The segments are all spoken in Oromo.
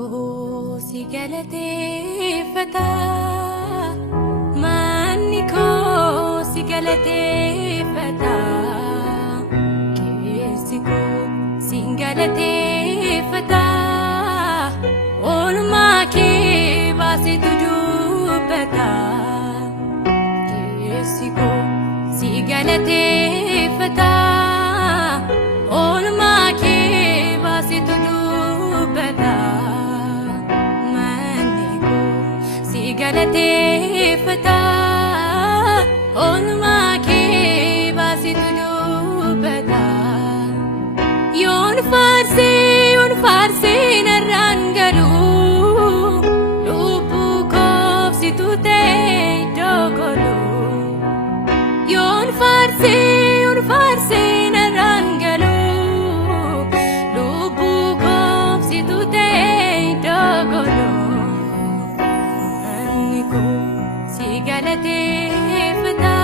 si galateeffata manni koo si galateeffata keessi koo si galateeffata oolmaa kee baasitu dubbata keessi koo si galateeffata oolmaa kee baasitu dubbata galateeffata oolmaa kee baasitu dubbata yoon faarsee narraan galuu lubbuu koofsitu ta'e dogooluu yoon faarsee narraan galuu lubbuu koofsitu ta'e dogooluu si galateeffata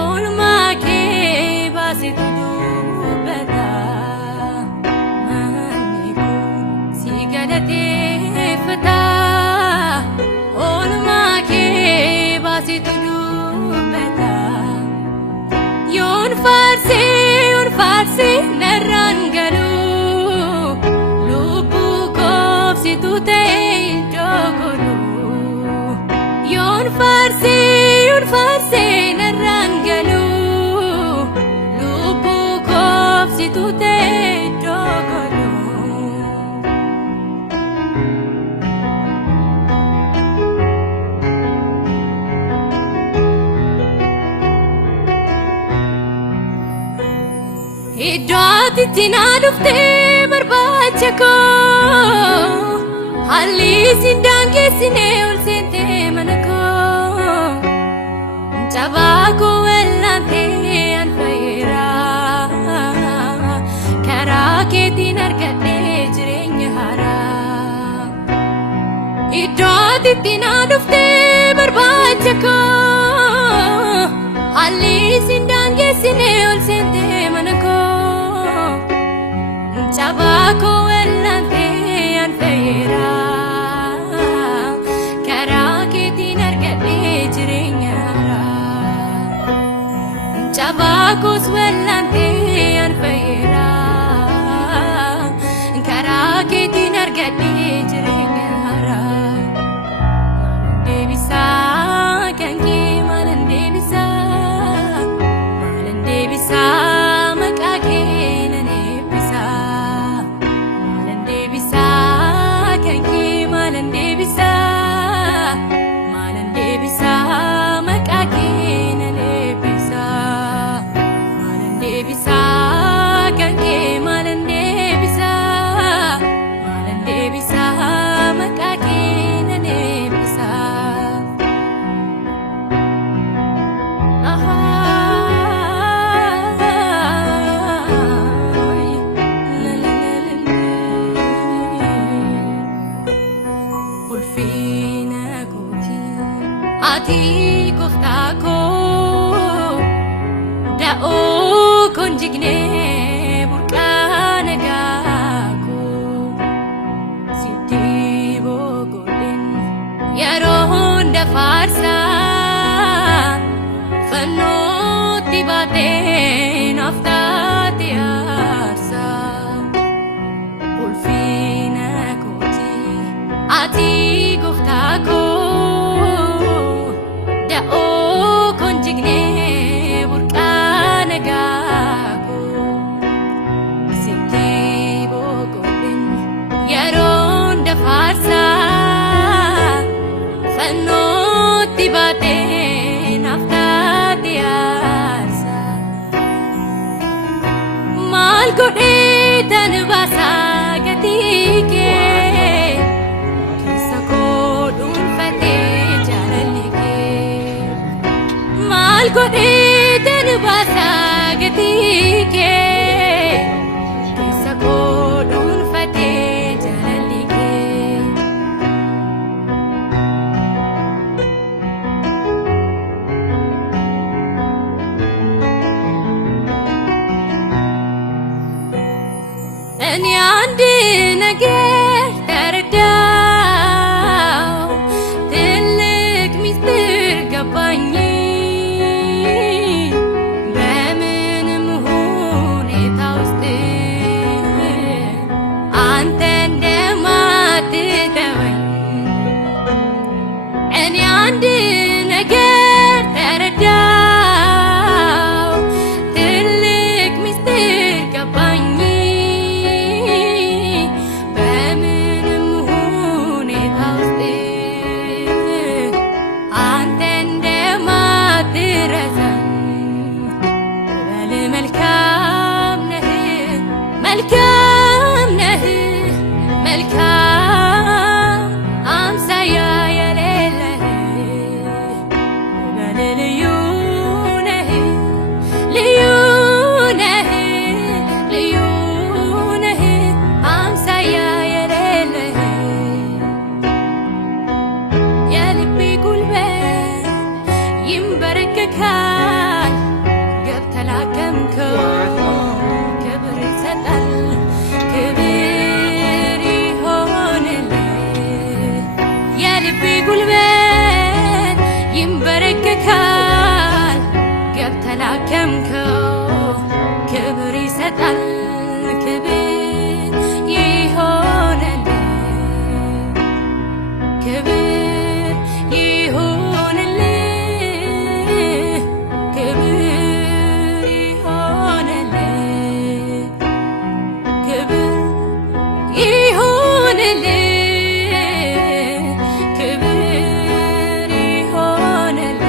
oolmaa kee baasitu dubbata manni koo si galateeffata oolmaa kee baasitu dubbata yoon faarsee narraan galuu lubbuu koofsitu ta'e dogooluu yoon faarsee narraan galuu lubbuu koofsitu ta'e dogooluu iddoo atitti naa dhuftee barbaacha koo haalli siin daangeessine ol seentee mana koo jabaa koo wallaantee an fayyeera karaa keetiin argadhee jireenya haaraa iddoo atitti naa dhuftee barbaacha koo haalli siin daangeessine ol seentee mana koo jabaa koo wallaantee an fayyeera Chabakos wallaantee an fayyeera karaa keetiin argadhee jireenya haaraa maalan deebisaa kan kee maalan deebisaa maqaa kee nan eebbisaa maalan deebisaa kan kee maalan deebisaa maqaa kee nan eebbisaa kan kee maalan deebisaa maqaa kee nan eebbisaa ulfina kootii ati gooftaa koo da'oo kon jignee burqaa nagaa koo sitti boqodhen yeroo hunda faarsaa fannootti baatee naaf taate aarsaa ulfina kootii ati gooftaa koo da'oo kon jignee burqaa nagaa koo sitti boqodhen yeroo hunda faarsaa fannootti baatee naaf taate aarsaa maal godhee tan baasaa gatii kee keessa koo dhuunfatee jaalalli kee maal godhee tan baasaa gatii kee keessa koo dhuunfatee jaalalli kee እኔ አንድ ነገር መልካም አምሳያ የሌለህ በኔ ልዩ ነህ ልዩ ነህ ልዩ ነህ አምሳያ የሌለህ የልቤ ጉልበት ይንበረከካል ገብተህ ላከምከው ክብር ይሰጣል ክብር ይሆንልህ የልቤ ጉልበት ይንበረከካል ገብተህ ላከምከው ክብር ይሰጣል ክብር ይሆንልህ ክብር ይሆንልህ ክብር ይሆንልህ ክብር ይሆንልህ ክብር ይሆንልህ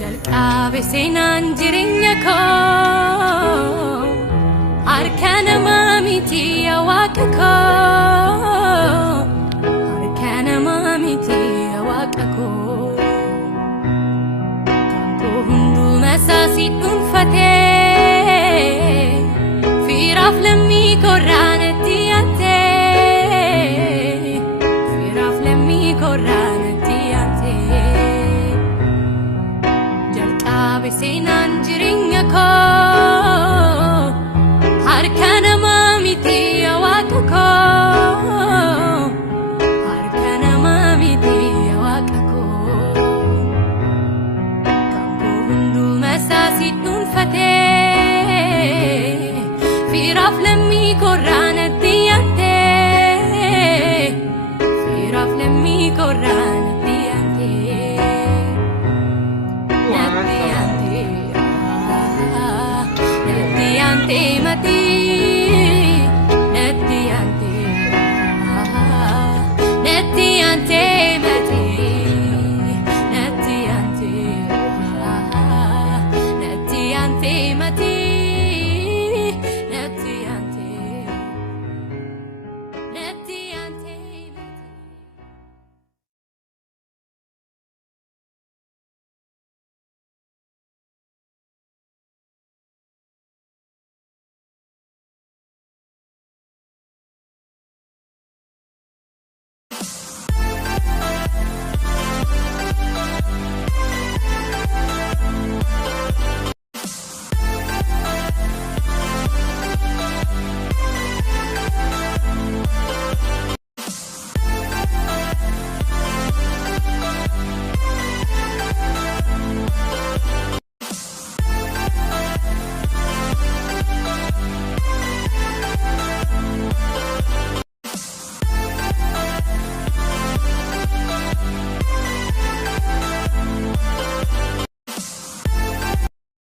jalqabe seenaan jireenya koo harka namaa miti yaa Waaqa koo harka namaa miti yaa Waaqa koo kan hundumaa isaa si dhuunfatee fiiraaf lammii koorraa